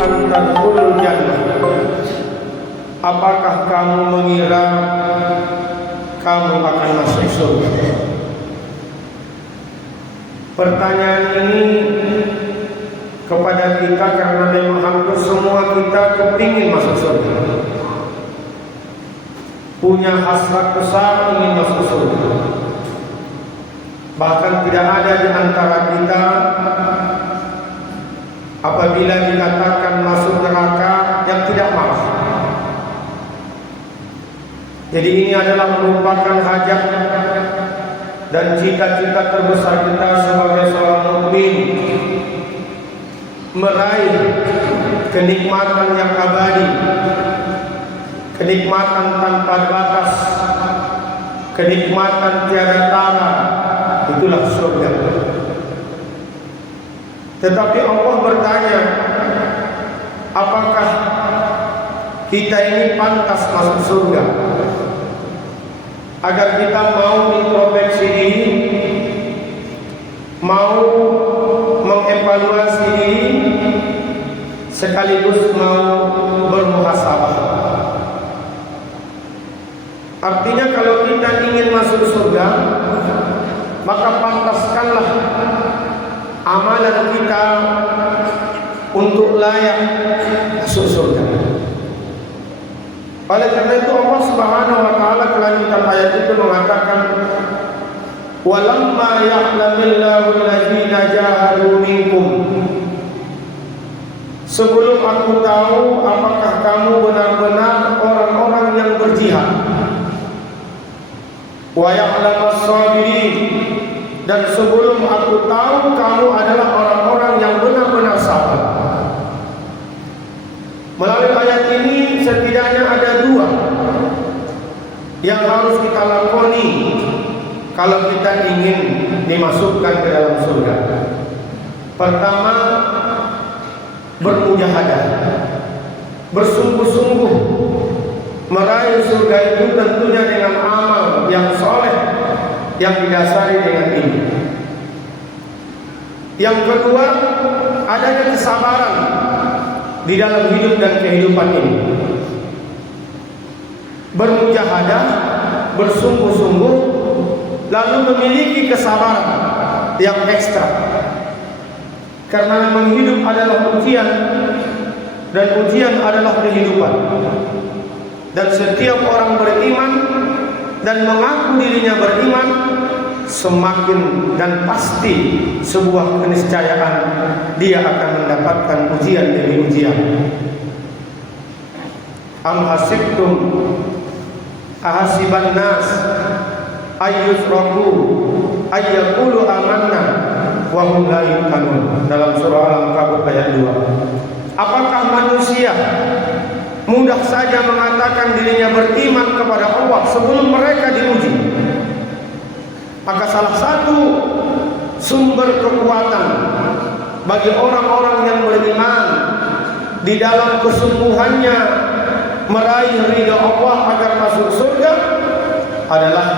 an tadkhulul jannah. Apakah kamu mengira kamu akan masuk surga? Pertanyaan ini kepada kita karena memang hampir semua kita kepingin masuk surga, punya hasrat besar ingin masuk surga. Bahkan tidak ada di antara kita apabila dikatakan masuk neraka yang tidak mau. Jadi ini adalah merupakan hajat dan cita-cita terbesar kita sebagai seorang mukmin, meraih kenikmatan yang abadi, kenikmatan tanpa batas, kenikmatan tiada tara, itulah surga. Tetapi Allah bertanya, apakah kita ini pantas masuk surga? Agar kita mau introspeksi diri, mau mengevaluasi diri, sekaligus mau bermuhasabah. Artinya kalau kita ingin masuk surga, maka pantaskanlah amalan kita untuk layak masuk surga. Oleh karena itu Allah Subhanahu wa taala kelanjutan ayat itu mengatakan, walamma ya'lamillahu alladziina jahadu minkum. Sebelum aku tahu apakah kamu benar-benar orang-orang yang berjihad, wa ya'lamas sabirin, dan sebelum aku tahu kamu adalah orang-orang yang benar-benar sabar. Melalui ayat ini setidaknya ada dua yang harus kita lakoni kalau kita ingin dimasukkan ke dalam surga. Pertama, bermujahadah, bersungguh-sungguh meraih surga itu tentunya dengan amal yang soleh yang didasari dengan ini. Yang kedua, adanya kesabaran di dalam hidup dan kehidupan ini. Bermujahadah, bersungguh-sungguh, lalu memiliki kesabaran yang ekstra. Karena memang hidup adalah ujian, dan ujian adalah kehidupan. Dan setiap orang beriman dan mengaku dirinya beriman, semakin dan pasti sebuah keniscayaan dia akan mendapatkan ujian demi ujian. Am hasibtum ahasiban nas ayyusraku ayyaqulu amanna wa hum la yuftanun, dalam surah Al-Ankabut ayat 2. Apakah manusia mudah saja mengatakan dirinya beriman kepada Allah sebelum mereka diuji? Maka salah satu sumber kekuatan bagi orang-orang yang beriman di dalam kesungguhannya meraih ridha Allah agar masuk surga adalah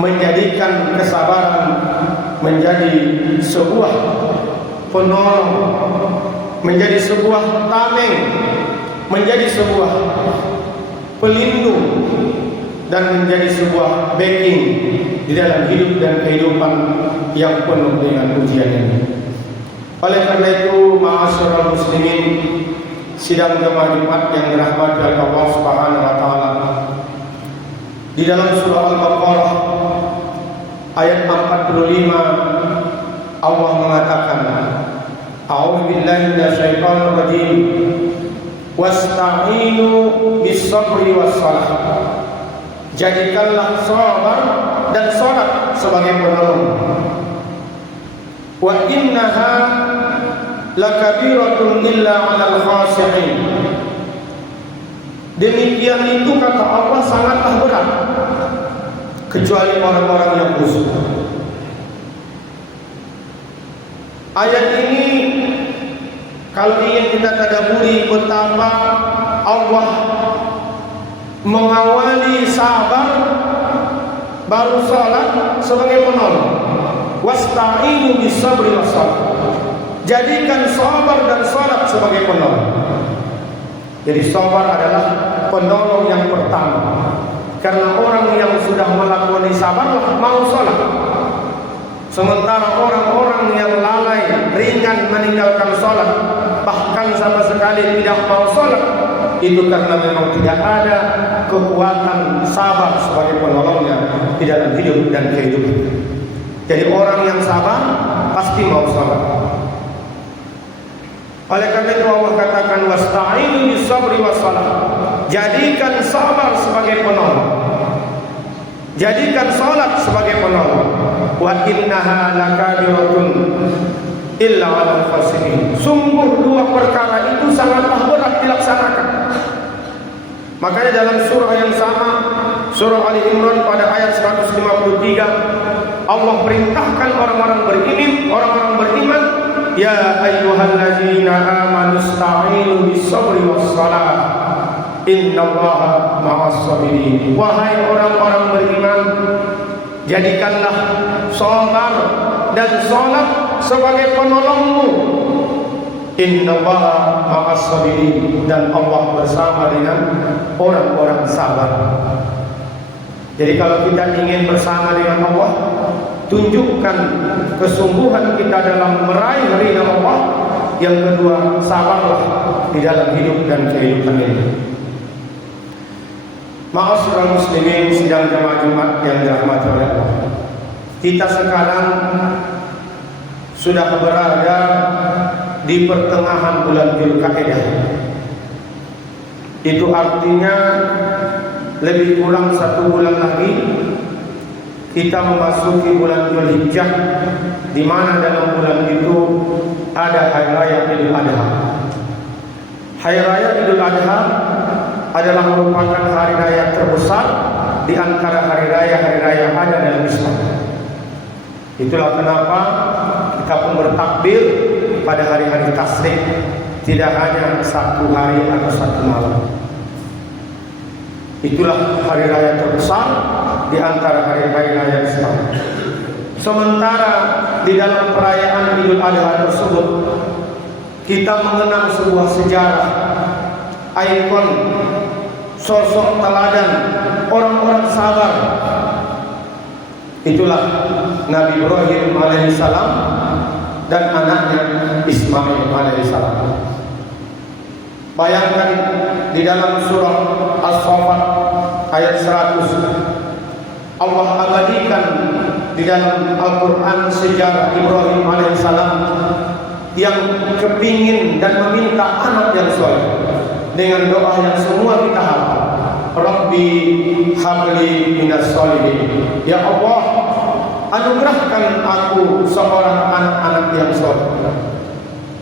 menjadikan kesabaran menjadi sebuah penolong, menjadi sebuah tameng, menjadi sebuah pelindung, dan menjadi sebuah backing di dalam hidup dan kehidupan yang penuh dengan ujian ini. Oleh karena itu, ma'asyiral muslimin, sidang jemaah Jumat yang dirahmati oleh Allah Subhanahu wa taala, di dalam surah Al-Baqarah ayat 45 Allah mengatakan, a'udzu billahi minasyaitonir rajim, wasta'inu bis-sabri was-shalah. Jadikanlah sabar dan salat sebagai penolong. Wa innaha lakabiratun illa 'alal khashi'in. Demikian itu kata Allah sangatlah berat kecuali orang-orang yang khusyuk. Ayat ini kalau ingin kita tadabburi betapa Allah mengawali sabar baru salat sebagai penolong. Wasta'inu bis-sabri was-shalah. Jadikan sabar dan salat sebagai penolong. Jadi sabar adalah penolong yang pertama. Karena orang yang sudah melakukan sabarlah mau sholat. Sementara orang-orang yang lalai, ringan meninggalkan sholat, bahkan sama sekali tidak mau sholat, itu karena memang tidak ada kekuatan sabar sebagai penolongnya di dalam hidup dan kehidupan. Jadi orang yang sabar pasti mau sholat. Oleh karena itu Allah katakan wasta'inu bis-sabri was-shalah. Jadikan sabar sebagai penolong. Jadikan salat sebagai penolong. Wa innaha lakabiratun illa 'alal khashiyin. Sungguh dua perkara itu sangatlah berat dilaksanakan. Makanya dalam surah yang sama, surah Ali Imran pada ayat 153, Allah perintahkan orang-orang beriman, ya ayyuhallazina amanu ista'inu bis-sabri was-shalah. Innallaha ma'as sabirin. Wahai orang-orang beriman, jadikanlah sabar dan salat sebagai penolongmu. Innallaha ma'as sabirin, dan Allah bersama dengan orang-orang sabar. Jadi kalau kita ingin bersama dengan Allah, tunjukkan kesungguhan kita dalam meraih ridha Allah. Yang kedua, sabarlah di dalam hidup dan kehidupan ini. Ma'asyiral muslimin sidang jamaah Jumat yang dirahmati oleh Allah. Kita sekarang sudah berada di pertengahan bulan Dzulqa'dah. Itu artinya lebih kurang 1 bulan lagi kita memasuki bulan Dzulhijjah, di mana dalam bulan itu ada hari raya Idul Adha. Hari raya Idul Adha adalah merupakan hari raya terbesar di antara hari raya ada dalam Islam. Itulah kenapa kita pun bertakbir pada hari-hari tasyrik, tidak hanya 1 hari atau 1 malam. Itulah hari raya terbesar di antara hari-hari raya Islam. Sementara di dalam perayaan Idul Adha tersebut kita mengenang sebuah sejarah, ikon, sosok teladan orang-orang sabar. Itulah Nabi Ibrahim alaihissalam dan anaknya Ismail alaihissalam. Bayangkan di dalam surah As-Saffat ayat 100, Allah abadikan di dalam Al-Quran sejarah Ibrahim alaihissalam yang kepingin dan meminta anak yang soleh dengan doa yang semua kita hafal. Rabbi habli minas solihin. Ya Allah, anugerahkan aku seorang anak-anak yang soleh.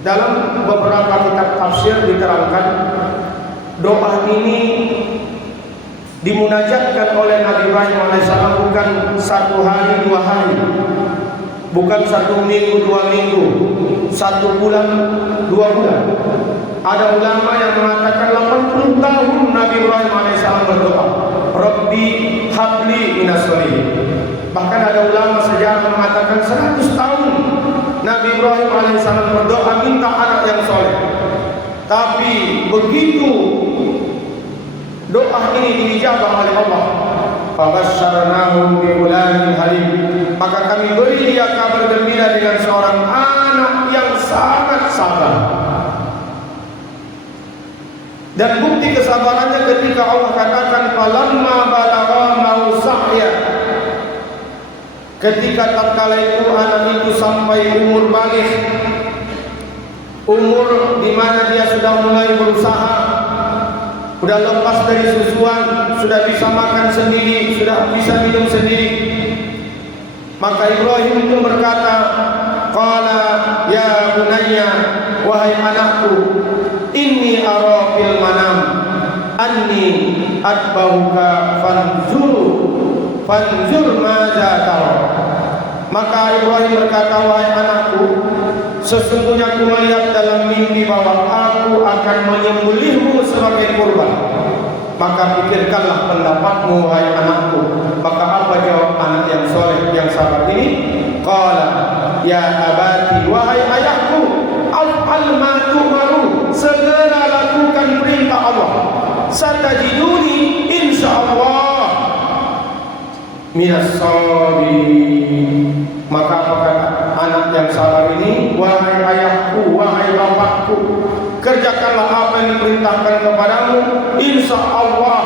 Dalam beberapa kitab tafsir diterangkan doa ini dimunajatkan oleh Nabi Ibrahim alaihissalam bukan 1 hari 2 hari, bukan 1 minggu 2 minggu, 1 bulan 2 bulan. Ada ulama yang mengatakan 80 tahun Nabi Ibrahim alaihissalam berdoa, Rabbi habli minas solihin. Bahkan ada ulama sejarah mengatakan 100 tahun Nabi Ibrahim alaihissalam berdoa minta anak yang soleh. Tapi begitu doa ini diijabah oleh Allah, fabasyarnahu bighulamin halim, maka kami beri dia kabar gembira dengan seorang anak yang sangat sabar. Dan bukti kesabarannya ketika Allah katakan falamma balagha ma'usahya, ketika tatkala itu anak itu sampai umur baligh, umur di mana dia sudah mulai berusaha, sudah lepas dari susuan, sudah bisa makan sendiri, sudah bisa minum sendiri, maka Ibrahim itu berkata, qala ya bunayya, wahai anakku, inni ara fil manam anni atbauka fanzur madza tara. Maka Ibrahim berkata, wahai anakku, sesungguhnya aku melihat dalam mimpi bahwa aku akan menyembelihmu sebagai kurban. Maka pikirkanlah pendapatmu, wahai anakku. Maka apa jawab anak yang soleh yang sabar ini? Qala ya abati, wahai ayahku, af'al ma tu'maru, segera lakukan perintah Allah. minas sabirin. Maka apa kata anak yang sabar ini? Wahai ayahku, wahai bapakku, kerjakanlah apa yang diperintahkan kepadamu. Insya Allah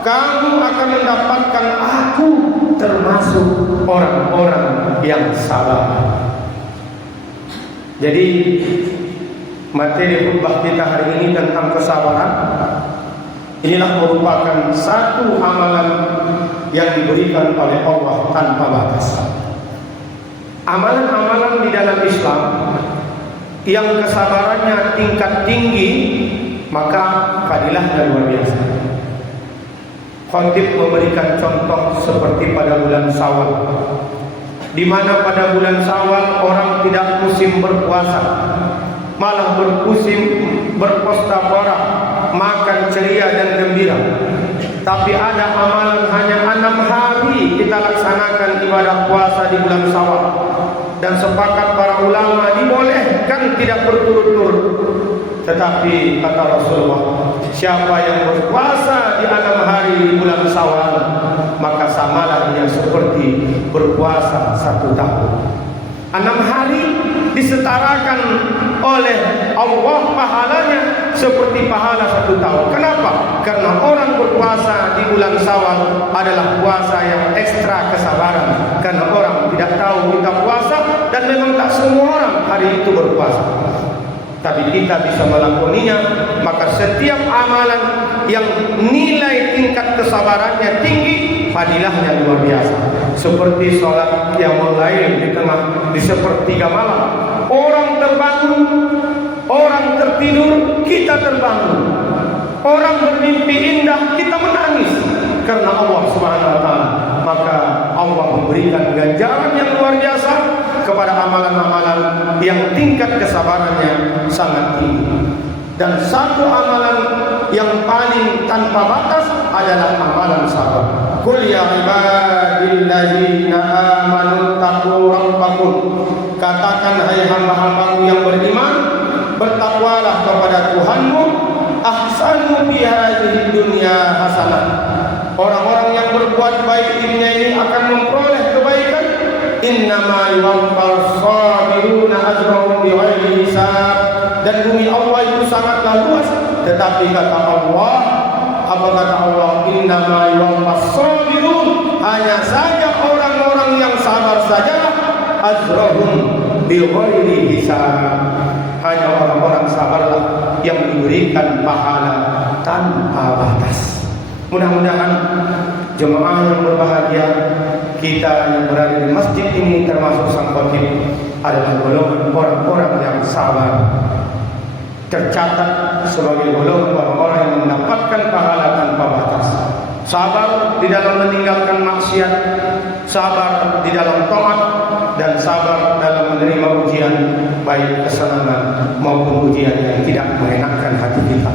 kamu akan mendapatkan aku termasuk orang-orang yang sabar. Jadi materi khutbah kita hari ini tentang kesabaran. Inilah merupakan satu amalan yang diberikan oleh Allah tanpa batas. Amalan-amalan di dalam Islam yang kesabarannya tingkat tinggi, maka fadilahnya luar biasa. Khatib memberikan contoh seperti pada bulan Syawal, di mana pada bulan Syawal orang tidak musim berpuasa, malah berpesta pora, makan ceria dan gembira. Tapi ada amalan hanya 6 hari kita laksanakan ibadah puasa di bulan Syawal, dan sepakat para ulama dibolehkan tidak berturut-turut. Tetapi kata Rasulullah, siapa yang berpuasa di 6 hari di bulan Syawal, maka samalah dia seperti berpuasa 1 tahun. 6 hari disetarakan oleh Allah pahalanya seperti pahala 1 tahun. Kenapa? Karena orang berpuasa di bulan Syawal adalah puasa yang ekstra kesabaran. Karena orang tidak tahu kita puasa, dan memang tak semua orang hari itu berpuasa. Tapi kita bisa melakoninya. Maka setiap amalan yang nilai tingkat kesabarannya tinggi, fadilahnya luar biasa. Seperti sholat qiyamul lail di sepertiga malam. Orang terbangun, orang tertidur, kita terbangun. Orang bermimpi indah, kita menangis karena Allah Subhanahu wa taala. Maka Allah memberikan ganjaran yang luar biasa kepada amalan-amalan yang tingkat kesabarannya sangat tinggi. Dan satu amalan yang paling tanpa batas adalah amalan sabar. Qul ya ibadilladzina amanu taqu rabbakum. Katakan hai hamba-hambaku yang beriman, bertakwalah kepada Tuhanmu. Ahsanu bi hadhihi dunya hasanah. Orang-orang yang berbuat baik di dunia ini akan memperoleh kebaikan. Innama yuwaffas sabiruna ajrahum bighairi hisab. Dan bumi Allah itu sangatlah luas. Tetapi kata Allah, apa kata Allah? Innama yuwaffas sabirun. Hanya saja orang-orang yang sabar sajalah ajrahum bighairi hisab. Hanya orang-orang sabarlah yang diberikan pahala tanpa batas. Mudah-mudahan jemaah yang berbahagia, kita yang berada di masjid ini termasuk sang khatib adalah golongan orang-orang yang sabar, tercatat sebagai golongan orang-orang yang mendapatkan pahala tanpa batas. Sabar di dalam meninggalkan maksiat, sabar di dalam taat, dan sabar dalam menerima ujian, baik kesenangan maupun ujian yang tidak mengenakkan hati kita.